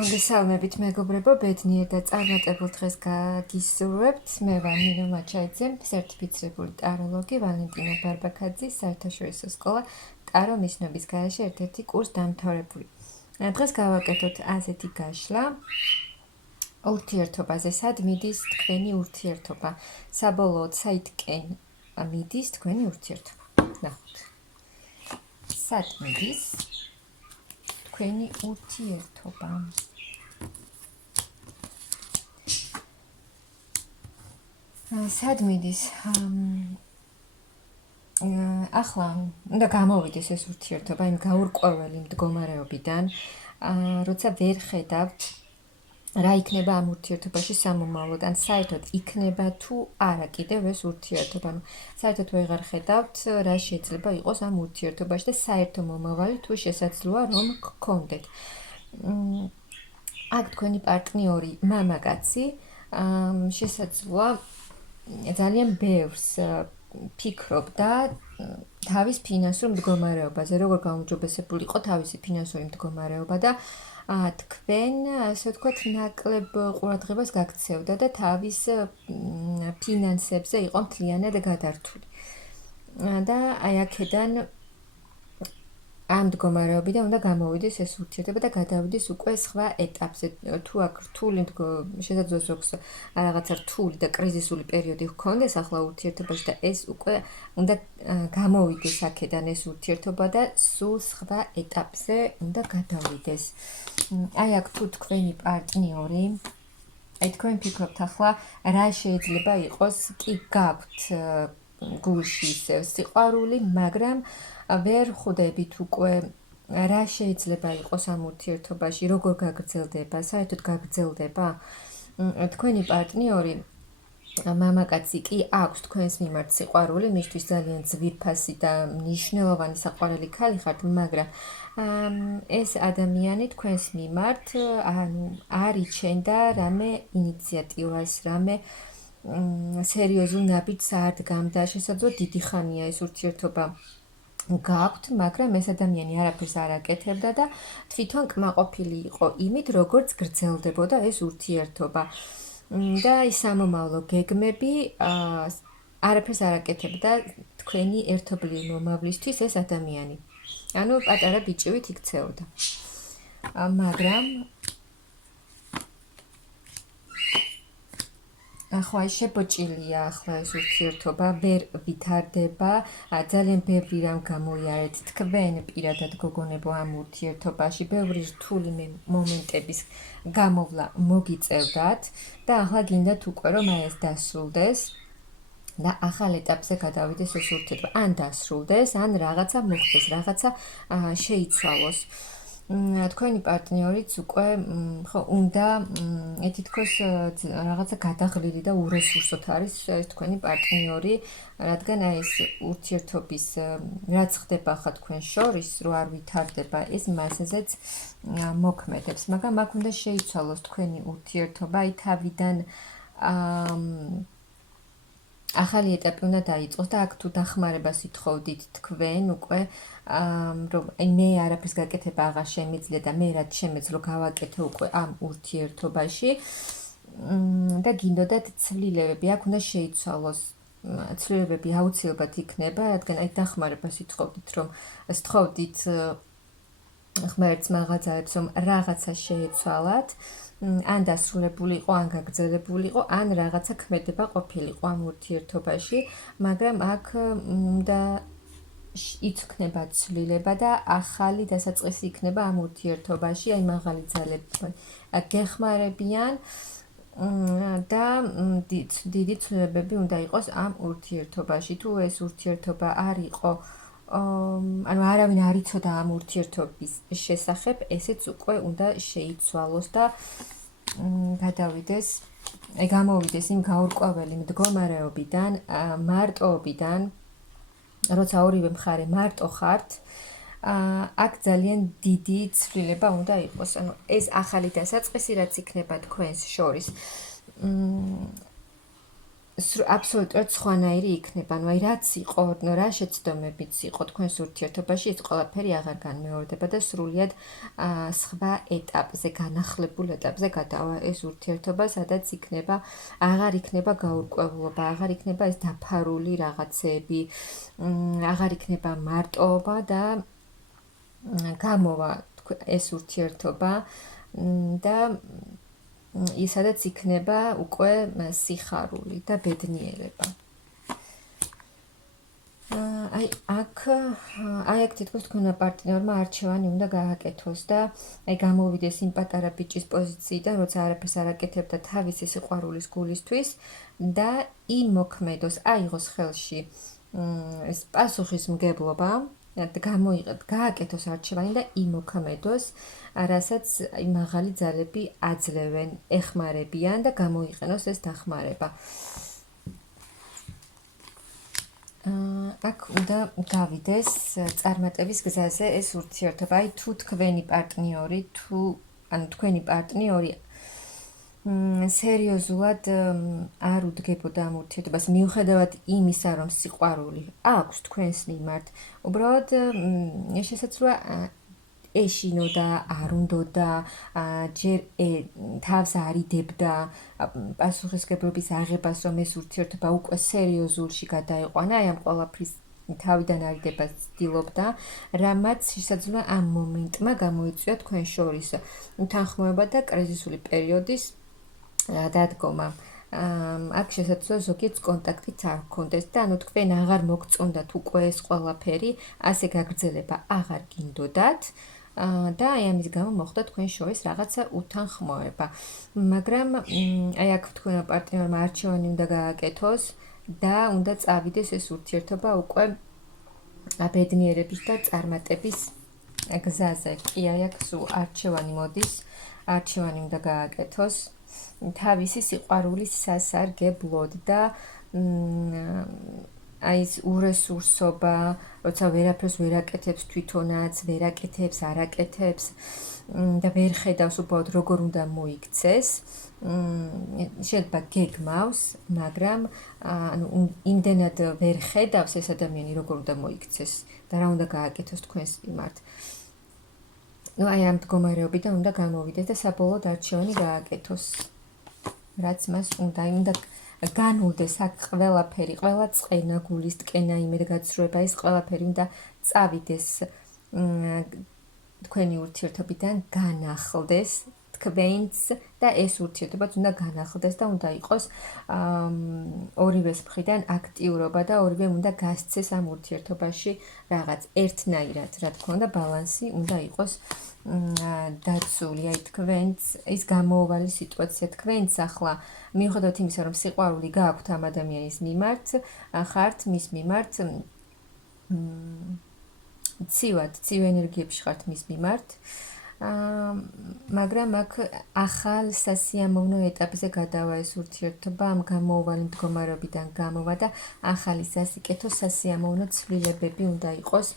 მოგესალმებით მეგობრებო, ბედნიერ და წარმატებულ დღეს გაგისურვებთ. მე ვარ ნინო მაჩაიძე, სერტიფიცირებული ტაროლოგი, ვალენტინა ბარბაქაძის საერთაშორისო სკოლა ტარო ნიშნების გარეშე ერთ-ერთი კურსდამთავრებული. დღეს გავაკეთოთ ასეთი გაშლა ურთიერთობაზე, სად მიდის თქვენი ურთიერთობა, საბოლოოდ საითკენ მიდის თქვენი ურთიერთობა. ნახოთ. სად მიდის თქვენი ურთიერთობა. სად მიდის? ახლა უნდა გამოვიდეს ეს ურთიერთობა იმ გაურკვეველი მდგომარეობიდან, როცა ვერ ხედავთ რა იქნება ამ ურთიერთობაში სამომავლოდ, ან საერთოდ იქნება თუ არა კიდევ ეს ურთიერთობა. საერთოდ ვეღარ ხედავთ რა შეიძლება იყოს ამ ურთიერთობაში და საერთო მომავალი თუ შესაძლოა რომ გქონდეთ. აქ თქვენი პარტნიორი მამაკაცი შესაძლოა ძალიან ბევრს ფიქრობდა თავის ფინანსურ მდგომარეობაზე, როგორ გაუმჯობესებული იყო თავისი ფინანსური მდგომარეობა და თქვენ, ასე ვთქვათ, ნაკლებ ყურადღებას გაქცევდა და თავის ფინანსებზე იყო მთლიანად გადართული. და აი აქედან ამ მდგომარეობიდან უნდა გამოვიდეს ეს ურთიერთობა და გადავიდეს უკვე სხვა ეტაპზე. თუ აქ რთული შესაძლოა ზოგს რაღაცა რთული და კრიზისული პერიოდი ჰქონდეს ახლა ურთიერთობაში და ეს უკვე უნდა გამოვიდეს აქედან ეს ურთიერთობა და სულ სხვა ეტაპზე უნდა გადავიდეს. აი აქ თუ თქვენი პარტნიორი, აი თქვენ ფიქრობთ ახლა რა შეიძლება იყოს, კი გაქვთ გულში ისევ სიყვარული, მაგრამ ვერ ხვდებით უკვე რა შეიძლება იყოს ამ ურთიერთობაში, როგორ გაგრძელდება, საერთოდ გაგრძელდება. თქვენი პარტნიორი მამაკაცი კი აქვს თქვენს მიმართ სიყვარული, მისთვის ძალიან ძვირფასი და მნიშვნელოვანი საყვარელი ქალი ხართ, მაგრამ ეს ადამიანი თქვენს მიმართ არ იჩენდა რამე ინიციატივას, რამე სერიოზულ ნაბიჯს არ დგამდა, შესაძლოა დიდი ხანია ეს ურთიერთობა გაქვთ, მაგრამ ეს ადამიანი არაფერს არ აკეთებდა და თვითონ კმაყოფილი იყო იმით, როგორც გრძელდებოდა ეს ურთიერთობა. და ის სამომავლო გეგმები არაფერს არ აკეთებდა თქვენი ერთობლივი მომავლისთვის ეს ადამიანი. ანუ პატარა ბიჭივით იქცეოდა. მაგრამ ახლა შებოჭილია ახლა ეს ურთიერთობა, ვერ ვითარდება, ძალიან ბევრი რამ გამოიარეთ თქვენ პირადად გოგონებო ამ ურთიერთობაში, ბევრი რთული მომენტების გამოვლა მოგიწევდათ და ახლა გინდათ უკვე რომ აი ეს დასრულდეს და ახალ ეტაპზე გადავიდეს ეს ურთიერთობა. ან დასრულდეს, ან რაღაცა მოხდეს, რაღაცა შეიცვალოს. თქვენი პარტნიორიც უკვე ხო უნდა თითქოს რაღაცა გადაღლილი და ურესურსოთ არის თქვენი პარტნიორი, რადგან აი ეს ურთიერთობის რაც ხდება ახლა თქვენ შორის, რო არ ვითარდება, ეს მასეზეც მოქმედებს, მაგრამ აქ უნდა შეიცვალოს თქვენი ურთიერთობა, აი თავიდან ახალი ეტაპი უნდა დაიწყოს და აქ თუ დახმარებას ითხოვდით თქვენ უკვე რომ მე არაფერს გაკეთება აღარ შემიძლია და მე რაც შემეძლო გავაკეთე უკვე ამ ურთიერთობაში და გინდოდათ ცვლილებები, აქ უნდა შეიცვალოს. ცვლილებები აუცილებლად იქნება, რადგან აი დახმარებას ითხოვდით, რომ სთხოვდით ღმერთს, მაღაზიებს, რომ რაღაცა შეეცვალათ, ან დასრულებული იყო, ან გაგრძელებული იყო, ან რაღაცა ქმედება ყოფილიყო ამ ურთიერთობაში, მაგრამ აქ უნდა იქნება ცვლილება და ახალი დასაწყისი იქნება ამ ურთიერთობაში, აი მაღალი ძალები გეხმარებიან და დიდი ცვლილებები უნდა იყოს ამ ურთიერთობაში. თუ ეს ურთიერთობა არ იყო, ანუ არავინ არ იცოდა ამ ურთიერთობის შესახებ, ესეც უკვე უნდა შეიცვალოს და გადავიდეს, გამოვიდეს იმ გაურკვეველი მდგომარეობიდან, მარტოობიდან, როცა ორივე მხარე მარტო ხართ, აქ ძალიან დიდი ცვლილება უნდა იყოს. ანუ ეს ახალი დასაწყისი, რაც იქნება თქვენს შორის, აბსოლუტურად სხვანაირი იქნება. ანუ აი რაც იყო, რა შეცდომებიც იყო თქვენს ურთიერთობაში, ეს ყველაფერი აღარ განმეორდება და სრულიად სხვა ეტაპზე, განახლებულ ეტაპზე გადავა ეს ურთიერთობა, სადაც იქნება აღარ იქნება გაურკვევლობა, აღარ იქნება ეს დაფარული რაღაცეები, აღარ იქნება მარტოობა და გამოვა ეს ურთიერთობა და სადაც იქნება უკვე სიხარული და ბედნიერება. აქ თითქოს თქვენმა პარტნიორმა არჩევანი უნდა გააკეთოს და გამოვიდეს იმ პატარა ბიჭის პოზიციიდან, როცა არაფერს არ აკეთებდა თავისი სიყვარულის გულისთვის და იმოქმედოს, აიღოს ხელში ეს პასუხისმგებლობა, გააკეთოს არჩევანი და იმოქმედოს, რასაც მაღალი ძალები აძლევენ, ეხმარებიან და გამოიყენოს ეს დახმარება. აქ უნდა გავიდეს წარმატების გზაზე ეს ურთიერთობა. აი თუ თქვენი პარტნიორი, თქვენი პარტნიორი სერიოზულად არ უდგებოდა ამ ურთიერთობას, მიუხედავად იმისა, რომ სიყვარული აქვს თქვენს მიმართ, უბრალოდ შესაძლოა ეშინოდა, არ უნდოდა, ჯერ თავს არიდებდა პასუხისმგებლობის აღებას, რომ ეს ურთიერთობა უკვე სერიოზულში გადაიყვანა, აი ამ ყველაფრის თავიდან არიდებას ცდილობდა, რამაც შესაძლოა ამ მომენტმა გამოიწვია თქვენ შორის უთანხმოება და კრიზისული პერიოდის დადგომა. აქ შესაძლოა ზოგიერთს კონტაქტიც არ ჰქონდეს და ანუ თქვენ აღარ მოგწონდათ უკვე ეს ყველაფერი, ასე გაგრძელება აღარ გინდოდათ და აი ამის გამო მოხდა თქვენ შორის რაღაცა უთანხმოება. მაგრამ აი აქ თქვენმა პარტნიორმა არჩევანი უნდა გააკეთოს და უნდა წავიდეს ეს ურთიერთობა უკვე ბედნიერების და წარმატების გზაზე. კი, აი აქ სულ არჩევანი მოდის, არჩევანი უნდა გააკეთოს თავისი სიყვარულის სასარგებლოდ და აი ეს ურესურსობა, როცა ვერაფერს ვერ აკეთებს თვითონაც, ვერ აკეთებს, არ აკეთებს და ვერ ხედავს უბრალოდ როგორ უნდა მოიქცეს. შეიძლება გეგმავს, მაგრამ იმდენად ვერ ხედავს ეს ადამიანი როგორ უნდა მოიქცეს და რა უნდა გააკეთოს თქვენს მიმართ. აი ამ მდგომარეობიდან უნდა გამოვიდეს და საბოლოოდ არჩევანი გააკეთოს. რაც მას უნდა განულდეს აქ ყველაფერი, ყველა წყენა, გულის ტკენა, იმედგაცრუება, ეს ყველაფერი უნდა წავიდეს თქვენი ურთიერთობიდან, განახლდეს თქვენს და ეს ურთიერთობაც უნდა განახლდეს და უნდა იყოს ორივეს მხრიდან აქტიურობა და ორივე უნდა გასცეს ამ ურთიერთობაში რაღაც ერთნაირად, რა თქმა უნდა, ბალანსი უნდა იყოს დაცული, აი თქვენს ის გამოუვალი სიტუაცია, თქვენს ახლა მიუხედავად იმისა, რომ სიყვარული გააქვთ ამ ადამიანის მიმართ, ხართ მის მიმართ ცივ ენერგიებში ხართ მის მიმართ, მაგრამ აქ ახალ სასიამოვნო ეტაპზე გადავა ეს ურთიერთობა, ამ გამოუვალი მდგომარეობიდან გამოვა და ახალი სასიკეთო სასიამოვნო ცვლილებები უნდა იყოს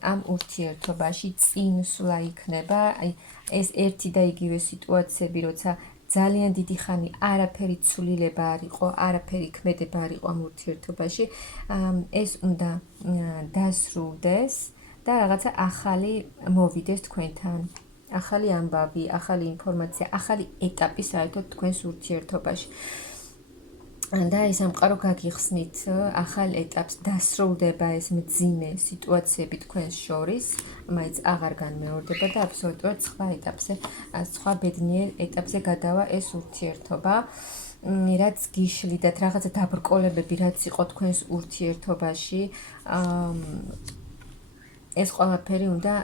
ამ ურთიერთობაში, წინსვლა იქნება, აი ეს ერთი და იგივე სიტუაციები, როცა ძალიან დიდი ხანი არაფერი ცვლილება არ იყო, არაფერი ქმედება არ იყო ამ ურთიერთობაში, ეს უნდა დასრულდეს და რაღაცა ახალი მოვიდეს თქვენთან, ახალი ამბავი, ახალი ინფორმაცია, ახალი ეტაპი საერთოდ თქვენს ურთიერთობაში. და ეს სამყარო გაგიხსნით ახალ ეტაპს, დასრულდება ეს მძიმე სიტუაციები თქვენს შორის, მაინც აღარ განმეორდება და აბსოლუტურად სხვა ეტაპზე, სხვა ბედნიერ ეტაპზე გადავა ეს ურთიერთობა. რაც გიშლიდათ, რაღაცა დაბრკოლებები, რაც იყო თქვენს ურთიერთობაში, ეს ყველაფერი უნდა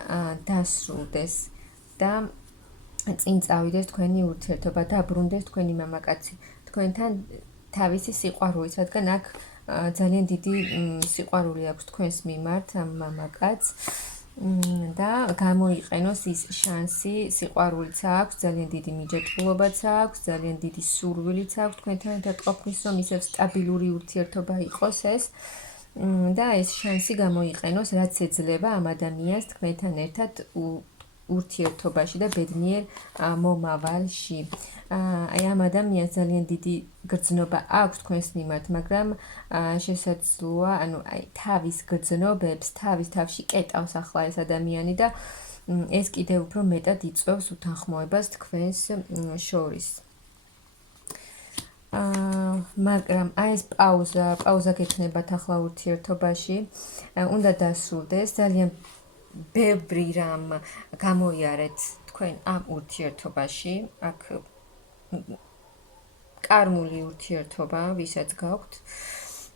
დასრულდეს და წინ წავიდეს თქვენი ურთიერთობა და დაბრუნდეს თქვენი მამაკაცი თქვენთან თავისი სიყვარულით, რადგან აქ ძალიან დიდი სიყვარული აქვს თქვენს მიმართ ამ მამაკაცს და გამოიყენოს ის შანსი, სიყვარულიც აქვს, ძალიან დიდი მიჯაჭვულობაც აქვს, ძალიან დიდი სურვილიც აქვს თქვენთან ერთად ყოფნის, რომ ისევ სტაბილური ურთიერთობა იყოს ეს და ეს შანსი გამოიყენოს, რაც ეძლევა ამ ადამიანს თქვენთან ერთად ურთიერთობაში და ბედნიერ მომავალში. აი ამ ადამიანს ძალიან დიდი გრძნობა აქვს თქვენს მიმართ, მაგრამ შესაძლოა, ანუ აი თავის გრძნობებს თავის თავში კეტავს ახლა ეს ადამიანი და ეს კიდევ უფრო მეტად იწვევს უთანხმოებას თქვენს შორის. მაგრამ აი ეს პაუზა გექნებათ ახლა ურთიერთობაში, უნდა დასრულდეს, ძალიან ბევრი რამ გამოიარეთ თქვენ ამ ურთიერთობაში, აქ კარმული ურთიერთობა, ვისაც გაქვთ.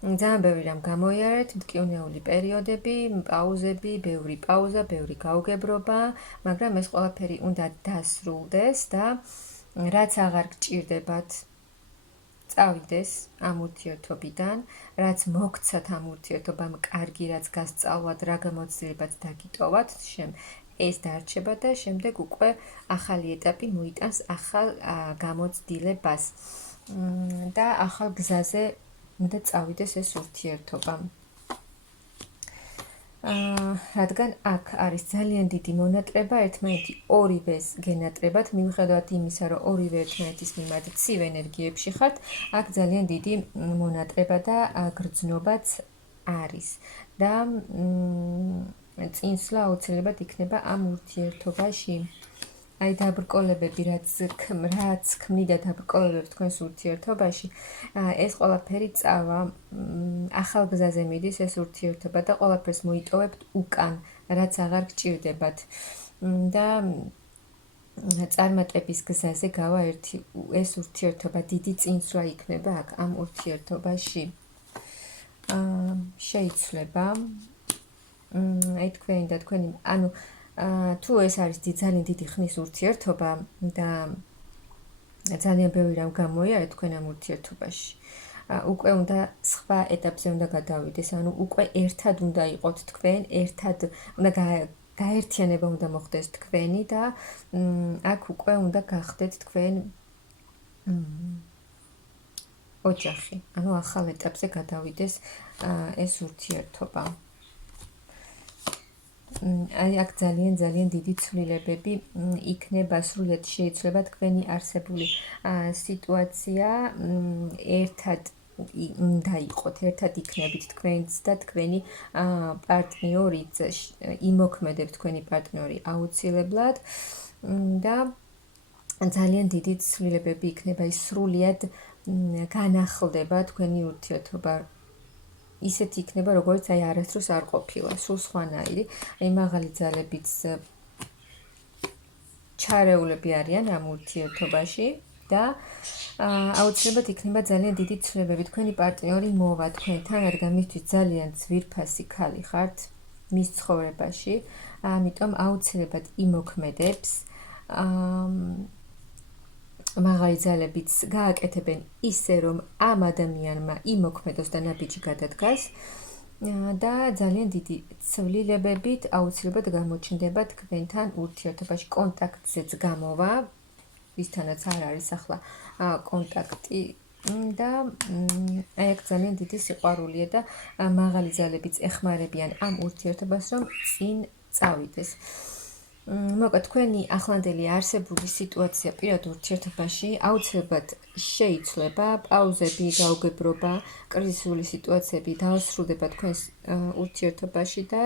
ძალიან ბევრი რამ გამოიარეთ, მტკივნეული პერიოდები, პაუზები, ბევრი პაუზა, ბევრი გაუგებრობა, მაგრამ ეს ყველაფერი უნდა დასრულდეს და რაც აღარ გჭირდებათ, წავიდეს ამ ურთიერთობიდან, რაც მოგცათ ამ ურთიერთობამ კარგი, რაც გასწავლად, რა გამოცდილებაც დაგიტოვათ, ეს დარჩება და შემდეგ უკვე ახალი ეტაპი მოიტანს ახალ გამოცდილებას და ახალ გზაზე უნდა წავიდეს ეს ურთიერთობა. რადგან აქ არის ძალიან დიდი მონატრება, ერთმანეთი ორივეს გენატრებათ, მიუხედავად იმისა, რომ ორივე ერთმანეთის მიმართ ცივ ენერგიებში ხართ, აქ ძალიან დიდი მონატრება და გრძნობაც არის. და წინსვლა აუცილებლად იქნება ამ ურთიერთობაში. აი დაბრკოლებები, რაც ქმნიდა დაბრკოლებებს თქვენს ურთიერთობაში, ეს ყველაფერი წავა, ახალ გზაზე მიდის ეს ურთიერთობა და ყველაფერს მოიტოვებთ უკან, რაც აღარ გჭირდებათ. და წარმატების გზაზე გავა ეს ურთიერთობა, დიდი წინსვლა იქნება აქ ამ ურთიერთობაში. შეიცვლება აი თქვენი და თქვენი, ანუ თუ ეს არის ძალიან დიდი ხნის ურთიერთობა და ძალიან ბევრი რამ გამოიარეთ თქვენ ამ ურთიერთობაში. უკვე უნდა სხვა ეტაპზე უნდა გადავიდეს, ანუ უკვე ერთად უნდა იყოთ თქვენ, ერთად უნდა გაერთიანება უნდა მოხდეს თქვენი და აქ უკვე უნდა გახდეთ თქვენ ოჯახი, ანუ ახალ ეტაპზე გადავიდეს ეს ურთიერთობა. აი აქ ძალიან დიდი ცვლილებები იქნება, სრულად შეიცვლება თქვენი არსებული სიტუაცია, ერთად უნდა იყოთ, ერთად იქნებით თქვენც და თქვენი პარტნიორიც, იმოქმედებს თქვენი პარტნიორი აუცილებლად და ძალიან დიდი ცვლილებები იქნება, ის სრულად განახლდება თქვენი ურთიერთობა. ისეთი იქნება, როგორც აი არასდროს არ ყოფილა, სულ სხვანაირი, აი მაღალი ძალებიც ჩარეულები არიან ამ ურთიერთობაში და აუცილებლად იქნება ძალიან დიდი ცვლილებები. თქვენი პარტნიორი მოვა თქვენთან, რადგან მისთვის ძალიან ძვირფასი ქალი ხართ მის ცხოვრებაში, ამიტომ აუცილებლად იმოქმედებს. მაღალი ძალებიც გააკეთებენ ისე, რომ ამ ადამიანმა იმოქმედოს და ნაბიჯი გადადგას და ძალიან დიდი ცვლილებებით აუცილებლად გამოჩნდება თქვენთან ურთიერთობაში, კონტაქტზეც გამოვა, ვისთანაც არ არის ახლა კონტაქტი და აი აქ ძალიან დიდი სიყვარულია და მაღალი ძალებიც ეხმარებიან ამ ურთიერთობას, რომ წინ წავიდეს. მოკლედ თქვენი ახლანდელი არსებული სიტუაცია პირად ურთიერთობაში აუცილებლად შეიცვლება, პაუზები, გაუგებრობა, კრიზისული სიტუაციები დაასრულდება თქვენს ურთიერთობაში და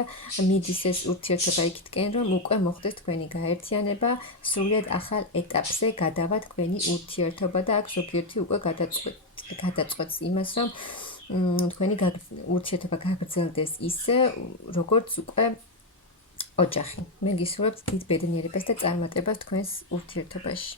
მიდის ეს ურთიერთობა იქითკენ, რომ უკვე მოხდეს თქვენი გაერთიანება, სრულად ახალ ეტაპზე გადავა თქვენი ურთიერთობა და აქ ზოგიერთი უკვე გადაწყვეტს იმას, რომ თქვენი ურთიერთობა გაგრძელდეს ისე, როგორც უკვე ოჯახი. მე გისურვებთ დიდ ბედნიერებას და წარმატებას თქვენს ურთიერთობაში.